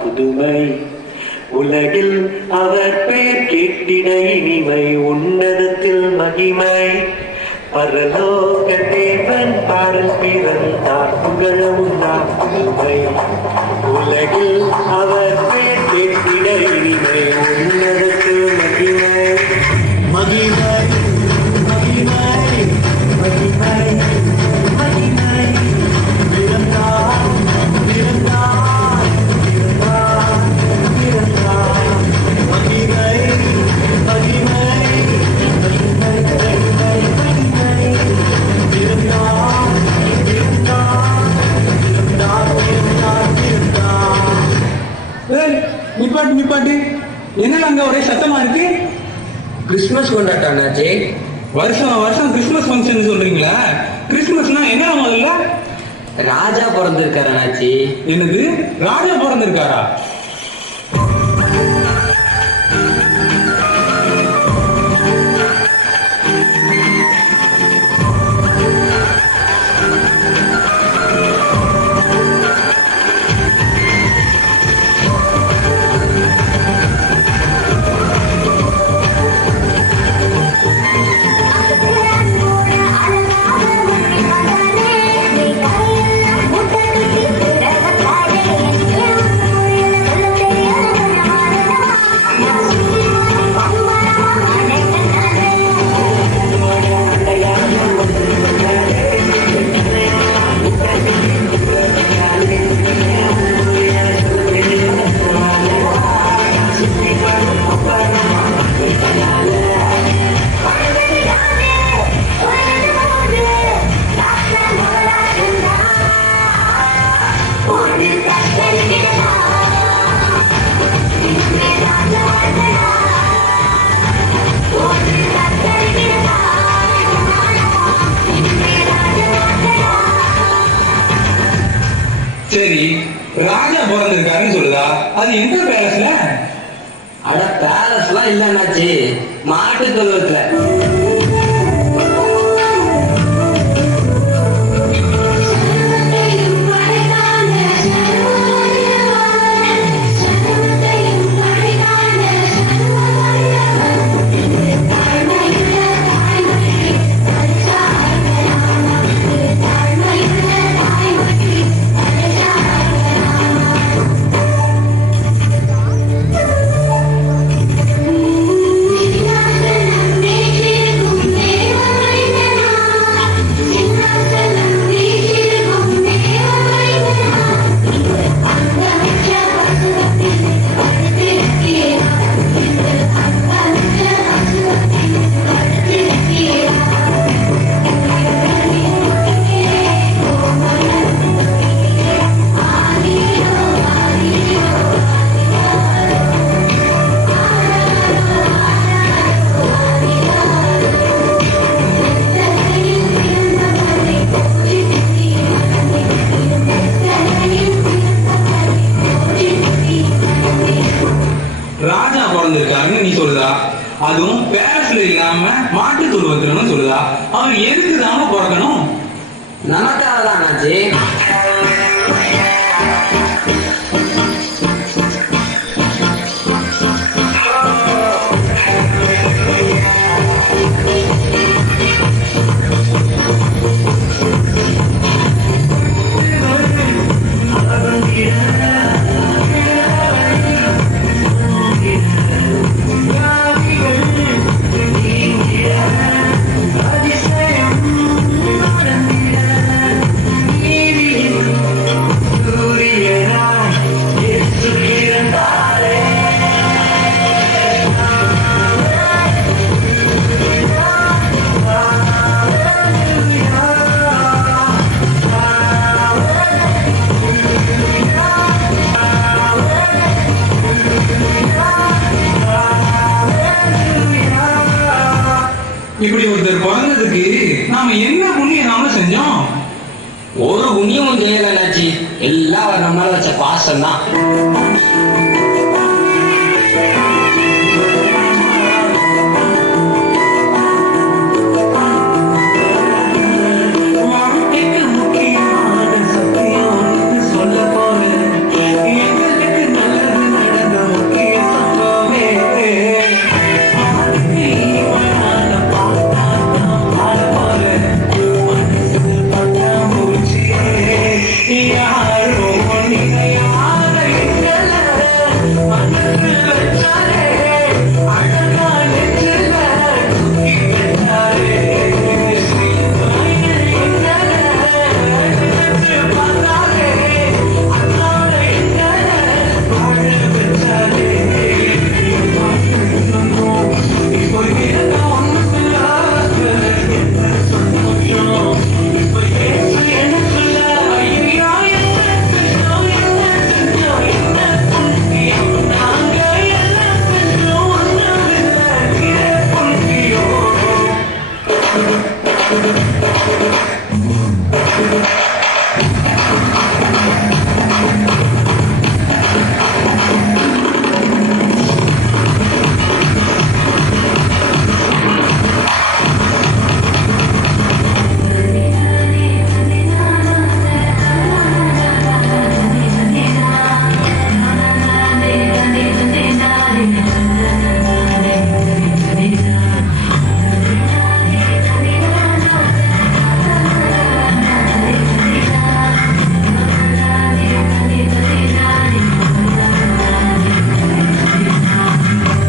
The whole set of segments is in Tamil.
புதுமை உலகில் அவர் பெயர் கேட்டிட இனிமை உன்னதத்தில் மகிமை பரலோக தேவன் பாடல் பிறந்தார் புகழ உண்டார் புதுமை உலகில் அவர் பெயர் கேட்டிட இனிமை உன்னதத்தில் மகிமை மகிமை மகிமை மகிமை மகிமை பிறந்தார் பிறந்தார் பிறந்தார் பிறந்தார் மகிமை மகிமை மகிமை மகிமை மகிமை பிறந்தார் பிறந்தார் பிறந்தார் பிறந்தார் பிறந்தார். நிப்பாட்டு நிப்பாட்டு, என்ன அங்க ஒரே சத்தமா இருக்கு? கிறிஸ்துமஸ் கொண்டாட்டம் அண்ணாச்சி. வருஷம் வருஷம் கிறிஸ்துமஸ் ஃபங்க்ஷன் சொல்றீங்களா? கிறிஸ்துமஸ்னா என்ன முதல்ல? ராஜா பிறந்திருக்காரு அண்ணாச்சி. என்னது, ராஜா பிறந்திருக்காரா? சரி, ராஜா பிறந்திருக்காருன்னு சொல்லுதா? அது எந்த பேலஸ்ல? அட பேலஸ்லாம் இல்ல அண்ணாச்சி, மாட்டு தொழுவத்துல. ராஜா பிறந்திருக்காருன்னு நீ சொல்லுதா? அதுவும் பேலஸ்ல இல்லாம மாட்டு தொழுவத்துலன்னு சொல்லுதா? அவன் எதுக்கு தாம பிறக்கணும்? நமக்காகதான் அண்ணாச்சி. இப்படி ஒருத்தர் பிறந்ததுக்கு நாம என்ன புண்ணியம் நாம செஞ்சோம்? ஒரு புண்ணியமும் செய்யல அண்ணாச்சி, எல்லாம் நம்மளால வச்ச பாசம் தான். முக்கியமான சத்தியம் சொல்ல போறேன். எங்களுக்கு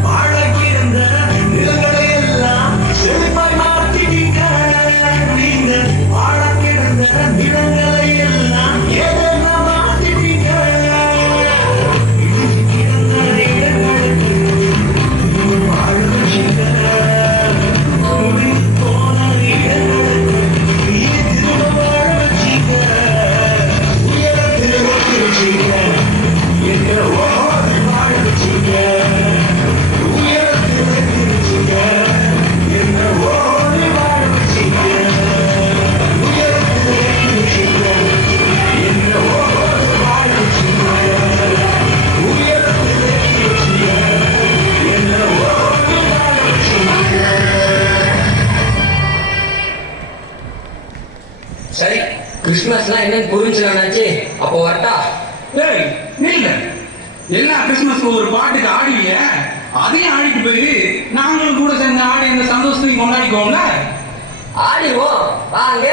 வாழக்கிருந்த நிலங்களை எல்லாம் செழிப்பாய் மாற்றிட்டீங்க. நீங்க வாழக்கிருந்த நிலங்களை எல்லாம் ஏதென்ன மாற்றிட்டீங்க. இடிஞ்சு கிடந்த இடங்களுக்கு நீங்க வாழ வச்சீங்க. முடிந்து போன இடங்களுக்கு நீங்க திரும்ப வாழ வச்சீங்க. உயரத்தில் ஒட்டி வச்சீங்க. என்ன ஓடி வாழ வச்சீங்க. உயரத்தில் ஒட்டி வச்சீங்க. என்ன ஓடி வாழ வச்சீங்க. உயரத்தில் ஒட்டி வச்சீங்க. என்ன ஓடி வாழ வச்சீங்க. உயரத்தில் ஒட்டி வச்சீங்க. என்ன ஓடி வாழ வச்சீங்க. சரி, கிறிஸ்துமஸ்னா என்னன்னு புரிஞ்சுலாச்சு. அப்போ வரட்டா? ஏய் நீங்க எல்லா கிறிஸ்துமஸ்க்கு ஒரு பாட்டுக்கு ஆடுவீங்க, அதையும் ஆடிட்டு போய் நாங்களும் கூட சேர்ந்து ஆடி அந்த சந்தோஷத்தையும் கொண்டாடிக்கோங்க. ஆடிடுவோம் வாங்க.